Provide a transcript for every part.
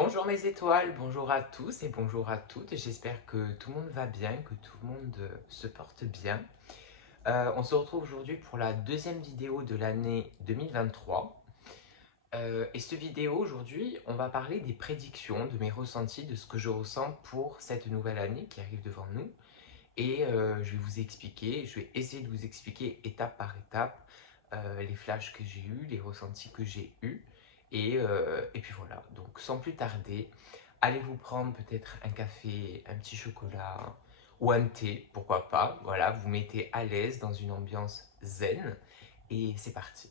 Bonjour mes étoiles, bonjour à tous et bonjour à toutes. J'espère que tout le monde va bien, que tout le monde se porte bien. On se retrouve aujourd'hui pour la deuxième vidéo de l'année 2023. Et cette vidéo aujourd'hui, on va parler des prédictions, de mes ressentis, de ce que je ressens pour cette nouvelle année qui arrive devant nous. Et je vais vous expliquer, je vais essayer de vous expliquer étape par étape les flashs que j'ai eus, les ressentis que j'ai eus. Et puis voilà, donc sans plus tarder, allez vous prendre peut-être un café, un petit chocolat ou un thé, pourquoi pas. Voilà, vous mettez à l'aise dans une ambiance zen et c'est parti.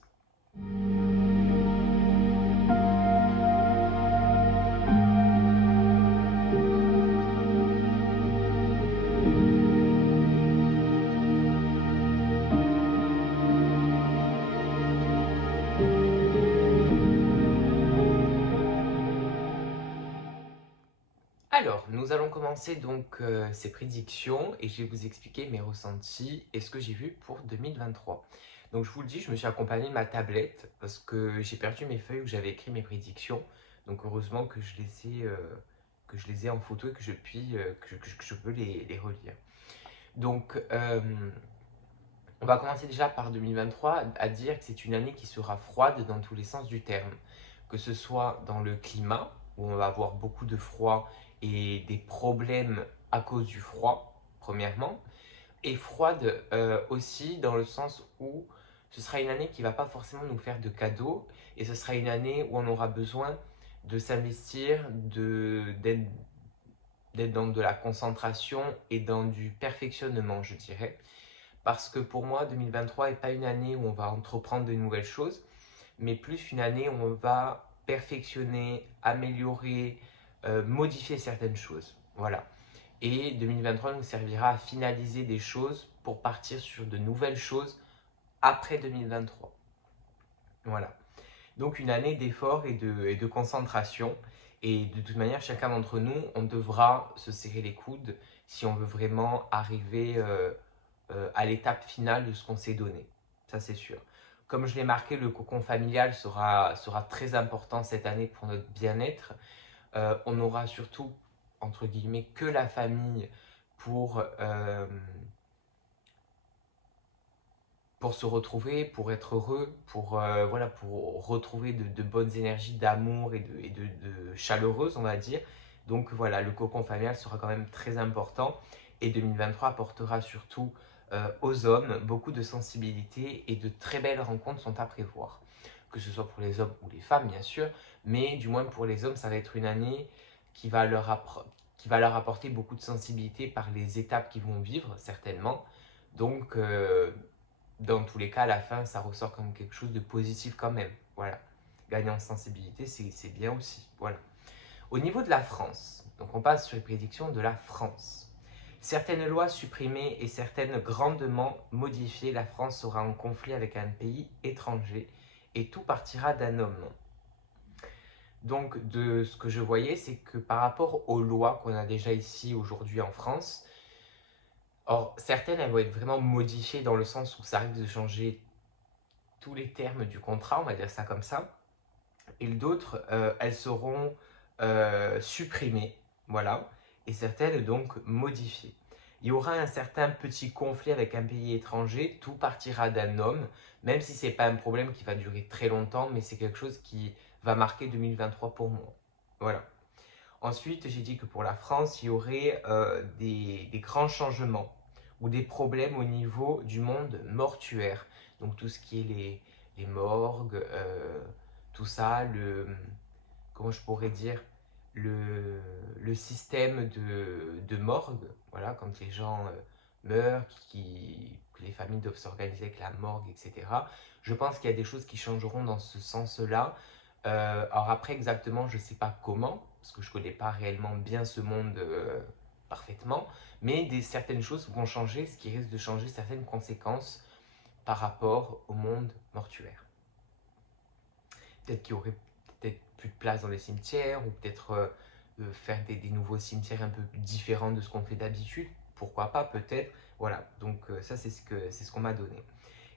Alors, nous allons commencer donc ces prédictions et je vais vous expliquer mes ressentis et ce que j'ai vu pour 2023. Donc je vous le dis, je me suis accompagné de ma tablette parce que j'ai perdu mes feuilles où j'avais écrit mes prédictions. Donc heureusement que je les ai en photo et que je peux les relire. Donc on va commencer déjà par 2023 à dire que c'est une année qui sera froide dans tous les sens du terme. Que ce soit dans le climat, où on va avoir beaucoup de froid et des problèmes à cause du froid, premièrement, et froide aussi dans le sens où ce sera une année qui ne va pas forcément nous faire de cadeaux, et ce sera une année où on aura besoin de s'investir, d'être dans de la concentration et dans du perfectionnement, je dirais. Parce que pour moi, 2023 n'est pas une année où on va entreprendre de nouvelles choses, mais plus une année où on va perfectionner, améliorer, modifier certaines choses. Voilà. Et 2023 nous servira à finaliser des choses pour partir sur de nouvelles choses après 2023. Voilà. Donc une année d'effort et de concentration. Et de toute manière, chacun d'entre nous, on devra se serrer les coudes si on veut vraiment arriver à l'étape finale de ce qu'on s'est donné. Ça, c'est sûr. Comme je l'ai marqué, le cocon familial sera très important cette année pour notre bien-être. On aura surtout, entre guillemets, que la famille pour, euh, pour se retrouver, pour être heureux, voilà, pour retrouver de bonnes énergies d'amour et de chaleureuse, on va dire. Donc voilà, le cocon familial sera quand même très important. Et 2023 apportera surtout aux hommes beaucoup de sensibilité et de très belles rencontres sont à prévoir. Que ce soit pour les hommes ou les femmes, bien sûr, mais du moins pour les hommes, ça va être une année qui va qui va leur apporter beaucoup de sensibilité par les étapes qu'ils vont vivre, certainement. Donc, dans tous les cas, à la fin, ça ressort comme quelque chose de positif quand même. Voilà. Gagner en sensibilité, c'est bien aussi. Voilà. Au niveau de la France, donc on passe sur les prédictions de la France. Certaines lois supprimées et certaines grandement modifiées, la France sera en conflit avec un pays étranger et tout partira d'un homme. Donc de ce que je voyais, c'est que par rapport aux lois qu'on a déjà ici aujourd'hui en France, or certaines elles vont être vraiment modifiées dans le sens où ça risque de changer tous les termes du contrat, on va dire ça comme ça, et d'autres, elles seront supprimées, voilà, et certaines donc modifiées. Il y aura un certain petit conflit avec un pays étranger, tout partira d'un homme, même si ce n'est pas un problème qui va durer très longtemps, mais c'est quelque chose qui va marquer 2023 pour moi. Voilà. Ensuite, j'ai dit que pour la France, il y aurait des grands changements ou des problèmes au niveau du monde mortuaire. Donc tout ce qui est les morgues, tout ça, comment je pourrais dire, le système de morgue, voilà, quand les gens meurent, que les familles doivent s'organiser avec la morgue, etc. Je pense qu'il y a des choses qui changeront dans ce sens-là. Alors après, exactement, je ne sais pas comment, parce que je ne connais pas réellement bien ce monde parfaitement, mais certaines choses vont changer, ce qui risque de changer certaines conséquences par rapport au monde mortuaire. Peut-être qu'il y aurait peut-être plus de place dans les cimetières, ou peut-être faire des nouveaux cimetières un peu différents de ce qu'on fait d'habitude. Pourquoi pas, peut-être. Voilà, donc ça c'est ce qu'on m'a donné.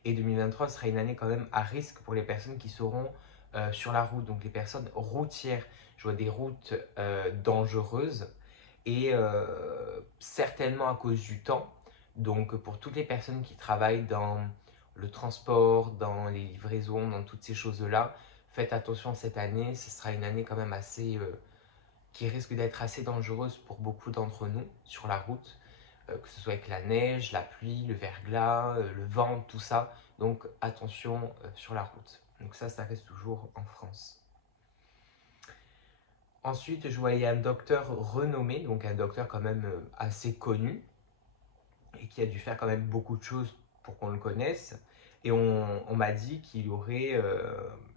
Et 2023 sera une année quand même à risque pour les personnes qui seront sur la route, donc les personnes routières. Je vois des routes dangereuses et certainement à cause du temps. Donc pour toutes les personnes qui travaillent dans le transport, dans les livraisons, dans toutes ces choses-là, faites attention cette année. Ce sera une année quand même assez qui risque d'être assez dangereuse pour beaucoup d'entre nous sur la route, que ce soit avec la neige, la pluie, le verglas, le vent, tout ça. Donc attention sur la route. Donc ça reste toujours en France. Ensuite, je voyais un docteur renommé, donc un docteur quand même assez connu, et qui a dû faire quand même beaucoup de choses pour qu'on le connaisse. Et on m'a dit qu'il y aurait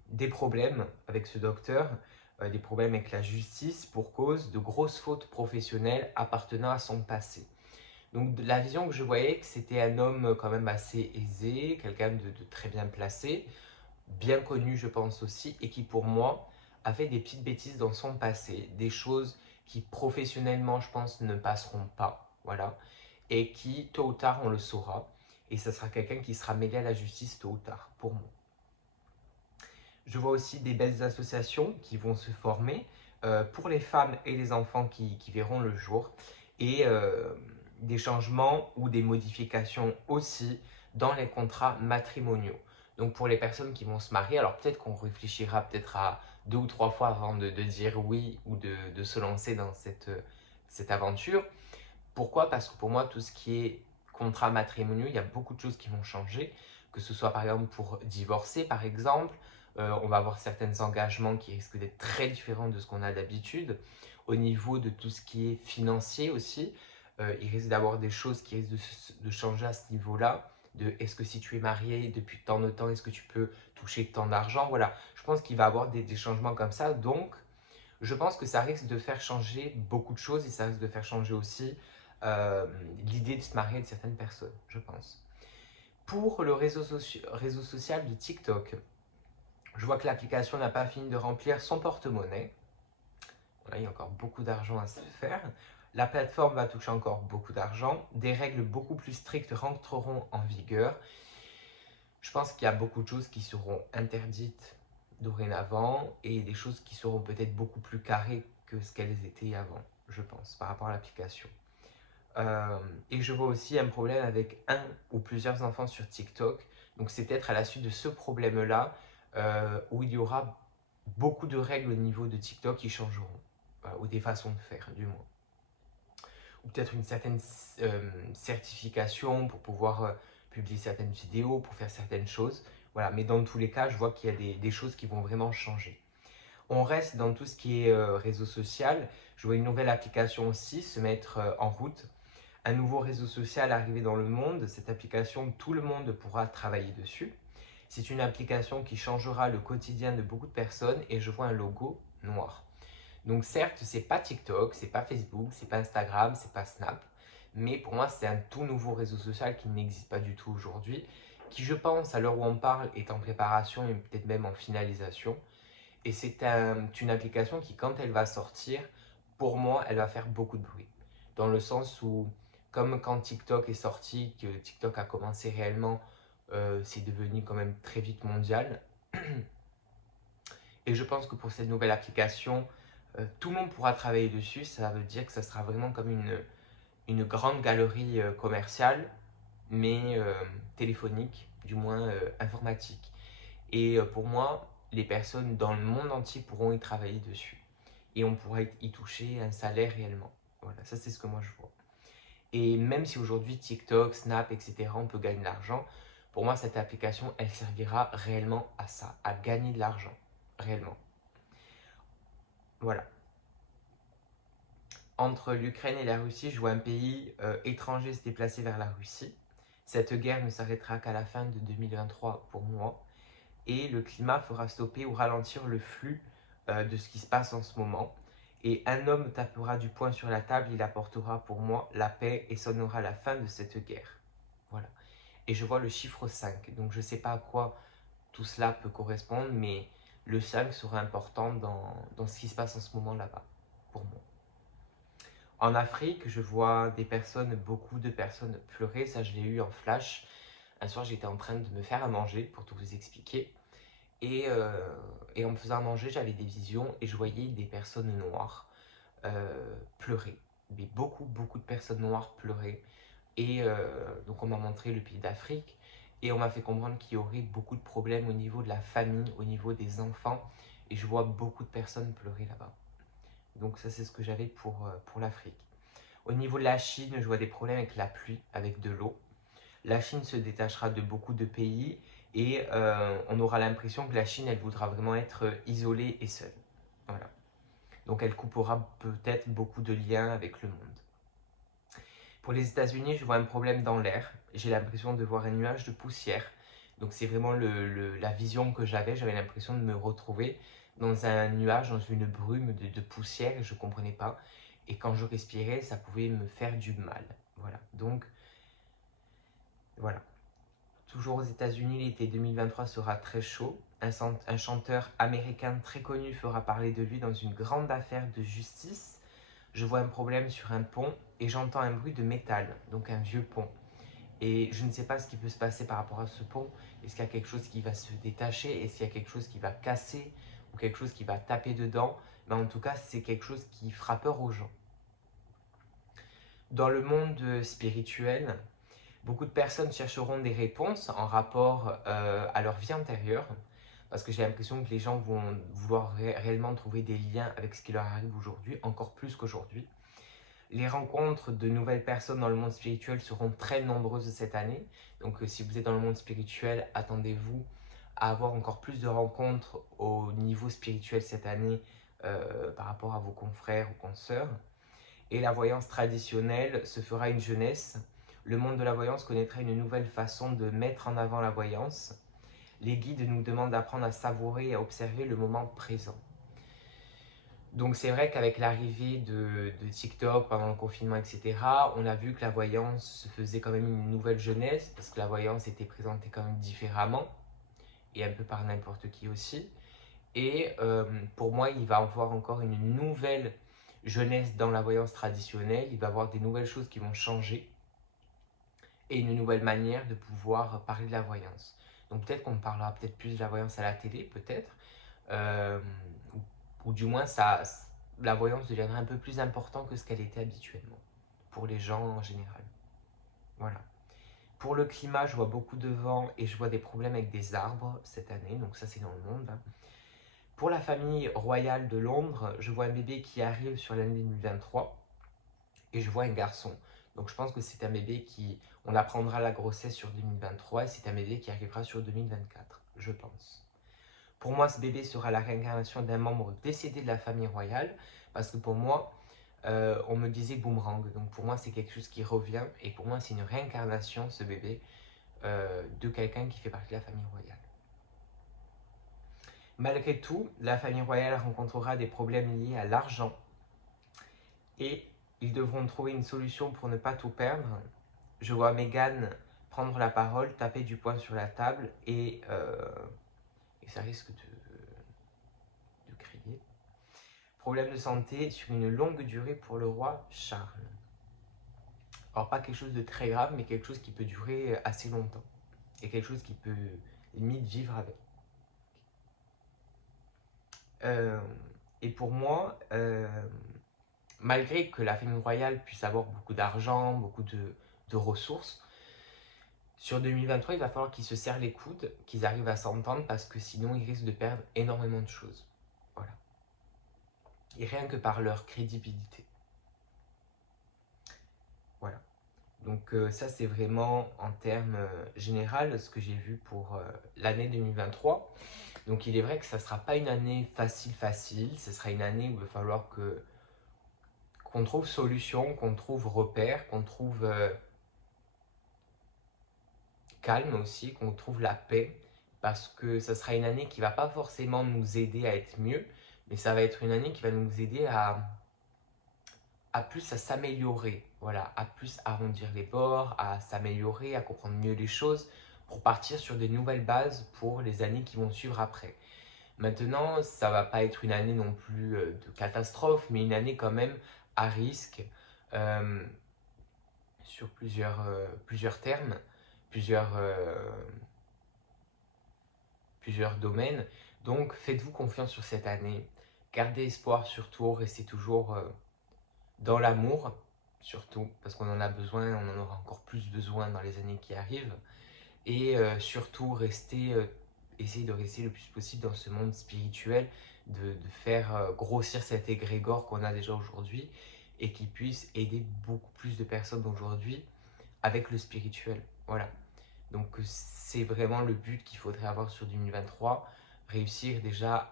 des problèmes avec ce docteur, des problèmes avec la justice pour cause de grosses fautes professionnelles appartenant à son passé. Donc la vision que je voyais, que c'était un homme quand même assez aisé, quelqu'un de très bien placé, bien connu je pense aussi, et qui pour moi a fait des petites bêtises dans son passé, des choses qui professionnellement je pense ne passeront pas, voilà, et qui tôt ou tard on le saura, et ça sera quelqu'un qui sera mêlé à la justice tôt ou tard, pour moi. Je vois aussi des belles associations qui vont se former pour les femmes et les enfants qui verront le jour, et des changements ou des modifications aussi dans les contrats matrimoniaux. Donc pour les personnes qui vont se marier, alors peut-être qu'on réfléchira peut-être à 2 ou 3 fois avant de dire oui ou de se lancer dans cette aventure. Pourquoi? Parce que pour moi, tout ce qui est contrat matrimoniaux, il y a beaucoup de choses qui vont changer, que ce soit par exemple pour divorcer, par exemple, on va avoir certains engagements qui risquent d'être très différents de ce qu'on a d'habitude. Au niveau de tout ce qui est financier aussi, il risque d'avoir des choses qui risquent de changer à ce niveau-là. De est-ce que si tu es marié depuis tant de temps, est-ce que tu peux toucher tant d'argent? Voilà, je pense qu'il va y avoir des changements comme ça. Donc, je pense que ça risque de faire changer beaucoup de choses et ça risque de faire changer aussi l'idée de se marier de certaines personnes, je pense. Pour le réseau social de TikTok, je vois que l'application n'a pas fini de remplir son porte-monnaie. Voilà, il y a encore beaucoup d'argent à se faire. La plateforme va toucher encore beaucoup d'argent. Des règles beaucoup plus strictes rentreront en vigueur. Je pense qu'il y a beaucoup de choses qui seront interdites dorénavant et des choses qui seront peut-être beaucoup plus carrées que ce qu'elles étaient avant, je pense, par rapport à l'application. Et je vois aussi un problème avec un ou plusieurs enfants sur TikTok. Donc c'est peut-être à la suite de ce problème-là où il y aura beaucoup de règles au niveau de TikTok qui changeront, ou des façons de faire du moins. Ou peut-être une certaine certification pour pouvoir publier certaines vidéos, pour faire certaines choses. Voilà, mais dans tous les cas, je vois qu'il y a des choses qui vont vraiment changer. On reste dans tout ce qui est réseau social. Je vois une nouvelle application aussi se mettre en route. Un nouveau réseau social arrivé dans le monde. Cette application, tout le monde pourra travailler dessus. C'est une application qui changera le quotidien de beaucoup de personnes et je vois un logo noir. Donc certes, c'est pas TikTok, c'est pas Facebook, c'est pas Instagram, c'est pas Snap, mais pour moi, c'est un tout nouveau réseau social qui n'existe pas du tout aujourd'hui, qui je pense, à l'heure où on parle, est en préparation et peut-être même en finalisation. Et c'est une application qui, quand elle va sortir, pour moi, elle va faire beaucoup de bruit. Dans le sens où, comme quand TikTok est sorti, que TikTok a commencé réellement, c'est devenu quand même très vite mondial. Et je pense que pour cette nouvelle application, tout le monde pourra travailler dessus. Ça veut dire que ça sera vraiment comme une grande galerie commerciale, mais téléphonique, du moins informatique. Et pour moi, les personnes dans le monde entier pourront y travailler dessus. Et on pourra y toucher un salaire réellement. Voilà, ça c'est ce que moi je vois. Et même si aujourd'hui TikTok, Snap, etc., on peut gagner de l'argent, pour moi cette application, elle servira réellement à ça, à gagner de l'argent, réellement. Voilà. Entre l'Ukraine et la Russie, je vois un pays étranger se déplacer vers la Russie. Cette guerre ne s'arrêtera qu'à la fin de 2023 pour moi. Et le climat fera stopper ou ralentir le flux de ce qui se passe en ce moment. Et un homme tapera du poing sur la table, il apportera pour moi la paix et sonnera la fin de cette guerre. Voilà. Et je vois le chiffre 5. Donc je ne sais pas à quoi tout cela peut correspondre, mais le 5 sera important dans ce qui se passe en ce moment là-bas, pour moi. En Afrique, je vois beaucoup de personnes pleurer, ça je l'ai eu en flash. Un soir, j'étais en train de me faire à manger, pour tout vous expliquer. Et, et en me faisant manger, j'avais des visions et je voyais des personnes noires pleurer. Mais beaucoup, beaucoup de personnes noires pleuraient. Et donc on m'a montré le pays d'Afrique et on m'a fait comprendre qu'il y aurait beaucoup de problèmes au niveau de la famille, au niveau des enfants. Et je vois beaucoup de personnes pleurer là-bas. Donc ça c'est ce que j'avais pour l'Afrique. Au niveau de la Chine, je vois des problèmes avec la pluie, avec de l'eau. La Chine se détachera de beaucoup de pays et on aura l'impression que la Chine, elle voudra vraiment être isolée et seule. Voilà. Donc elle coupera peut-être beaucoup de liens avec le monde. Pour les États-Unis, je vois un problème dans l'air. J'ai l'impression de voir un nuage de poussière. Donc c'est vraiment la vision que j'avais. J'avais l'impression de me retrouver dans un nuage, dans une brume de poussière et je ne comprenais pas. Et quand je respirais, ça pouvait me faire du mal. Voilà. Donc, voilà. Toujours aux États-Unis, l'été 2023 sera très chaud. Un chanteur américain très connu fera parler de lui dans une grande affaire de justice. Je vois un problème sur un pont et j'entends un bruit de métal, donc un vieux pont. Et je ne sais pas ce qui peut se passer par rapport à ce pont. Est-ce qu'il y a quelque chose qui va se détacher? Est-ce qu'il y a quelque chose qui va casser? Ou quelque chose qui va taper dedans? Mais en tout cas, c'est quelque chose qui fera peur aux gens. Dans le monde spirituel, beaucoup de personnes chercheront des réponses en rapport à leur vie antérieure. Parce que j'ai l'impression que les gens vont vouloir réellement trouver des liens avec ce qui leur arrive aujourd'hui, encore plus qu'aujourd'hui. Les rencontres de nouvelles personnes dans le monde spirituel seront très nombreuses cette année. Donc si vous êtes dans le monde spirituel, attendez-vous à avoir encore plus de rencontres au niveau spirituel cette année par rapport à vos confrères ou consoeurs. Et la voyance traditionnelle se fera une jeunesse. Le monde de la voyance connaîtra une nouvelle façon de mettre en avant la voyance. Les guides nous demandent d'apprendre à savourer et à observer le moment présent. Donc c'est vrai qu'avec l'arrivée de TikTok pendant le confinement, etc., on a vu que la voyance se faisait quand même une nouvelle jeunesse, parce que la voyance était présentée quand même différemment, et un peu par n'importe qui aussi. Et pour moi, il va y avoir encore une nouvelle jeunesse dans la voyance traditionnelle, il va y avoir des nouvelles choses qui vont changer, et une nouvelle manière de pouvoir parler de la voyance. Donc peut-être qu'on parlera peut-être plus de la voyance à la télé, peut-être, euh, ou du moins la voyance deviendra un peu plus important que ce qu'elle était habituellement, pour les gens en général. Voilà. Pour le climat, je vois beaucoup de vent et je vois des problèmes avec des arbres cette année, donc ça c'est dans le monde. Pour la famille royale de Londres, je vois un bébé qui arrive sur l'année 2023 et je vois un garçon. Donc je pense que c'est un bébé qui, on apprendra la grossesse sur 2023 et c'est un bébé qui arrivera sur 2024, je pense. Pour moi, ce bébé sera la réincarnation d'un membre décédé de la famille royale, parce que pour moi, on me disait boomerang. Donc pour moi, c'est quelque chose qui revient, et pour moi, c'est une réincarnation, ce bébé, de quelqu'un qui fait partie de la famille royale. Malgré tout, la famille royale rencontrera des problèmes liés à l'argent, et ils devront trouver une solution pour ne pas tout perdre. Je vois Meghan prendre la parole, taper du poing sur la table, et ça risque de crier. Problème de santé sur une longue durée pour le roi Charles. Alors pas quelque chose de très grave, mais quelque chose qui peut durer assez longtemps. Et quelque chose qui peut limite vivre avec. Et pour moi, malgré que la famille royale puisse avoir beaucoup d'argent, beaucoup de ressources, sur 2023, il va falloir qu'ils se serrent les coudes, qu'ils arrivent à s'entendre, parce que sinon ils risquent de perdre énormément de choses. Voilà. Et rien que par leur crédibilité. Voilà. Donc ça, c'est vraiment en termes général ce que j'ai vu pour l'année 2023. Donc il est vrai que ça ne sera pas une année facile, ce sera une année où il va falloir qu'on trouve solution, qu'on trouve repère, qu'on trouve calme aussi, qu'on trouve la paix, parce que ça sera une année qui ne va pas forcément nous aider à être mieux, mais ça va être une année qui va nous aider à plus à s'améliorer, voilà, à plus arrondir les bords, à s'améliorer, à comprendre mieux les choses, pour partir sur des nouvelles bases pour les années qui vont suivre après. Maintenant, ça va pas être une année non plus de catastrophe, mais une année quand même à risque euh, sur plusieurs termes, plusieurs, plusieurs domaines. Donc faites-vous confiance sur cette année, gardez espoir surtout, restez toujours dans l'amour, surtout, parce qu'on en a besoin, on en aura encore plus besoin dans les années qui arrivent. Et surtout, essayez de rester le plus possible dans ce monde spirituel, de faire grossir cet égrégore qu'on a déjà aujourd'hui et qui puisse aider beaucoup plus de personnes aujourd'hui avec le spirituel. Voilà. Donc c'est vraiment le but qu'il faudrait avoir sur 2023, réussir déjà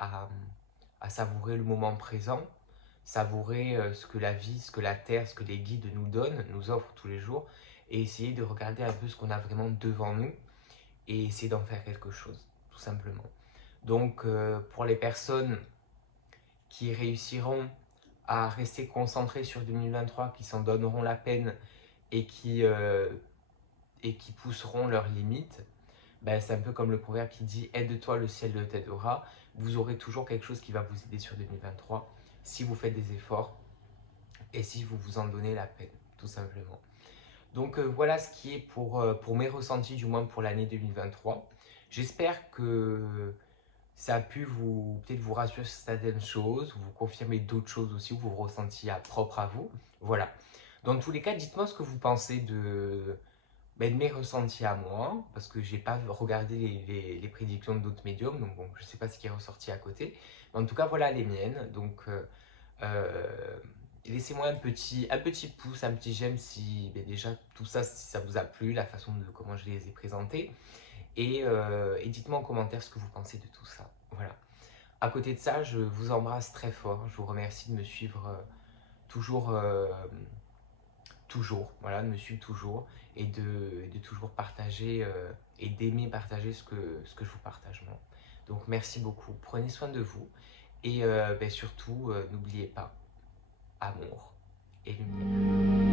à savourer le moment présent, savourer ce que la vie, ce que la terre, ce que les guides nous donnent, nous offrent tous les jours, et essayer de regarder un peu ce qu'on a vraiment devant nous, et essayer d'en faire quelque chose, tout simplement. Donc pour les personnes qui réussiront à rester concentrées sur 2023, qui s'en donneront la peine et qui pousseront leurs limites, ben, c'est un peu comme le proverbe qui dit « Aide-toi, le ciel t'aidera ». Vous aurez toujours quelque chose qui va vous aider sur 2023 si vous faites des efforts et si vous vous en donnez la peine, tout simplement. Donc voilà ce qui est pour mes ressentis, du moins pour l'année 2023. J'espère que ça a pu peut-être vous rassurer sur certaines choses, vous confirmer d'autres choses aussi, ou vous ressentiez propre à vous. Voilà. Dans tous les cas, dites-moi ce que vous pensez de mes ressentis à moi, parce que j'ai pas regardé les prédictions d'autres médiums, donc bon, je sais pas ce qui est ressorti à côté. Mais en tout cas, voilà les miennes. Donc laissez-moi un petit pouce, un petit j'aime si déjà tout ça, si ça vous a plu, la façon de comment je les ai présentés. Et dites-moi en commentaire ce que vous pensez de tout ça. Voilà. À côté de ça, je vous embrasse très fort. Je vous remercie de me suivre toujours, voilà, de me suivre toujours et de toujours partager et d'aimer partager ce que je vous partage moi. Donc merci beaucoup. Prenez soin de vous et surtout, n'oubliez pas, amour et lumière.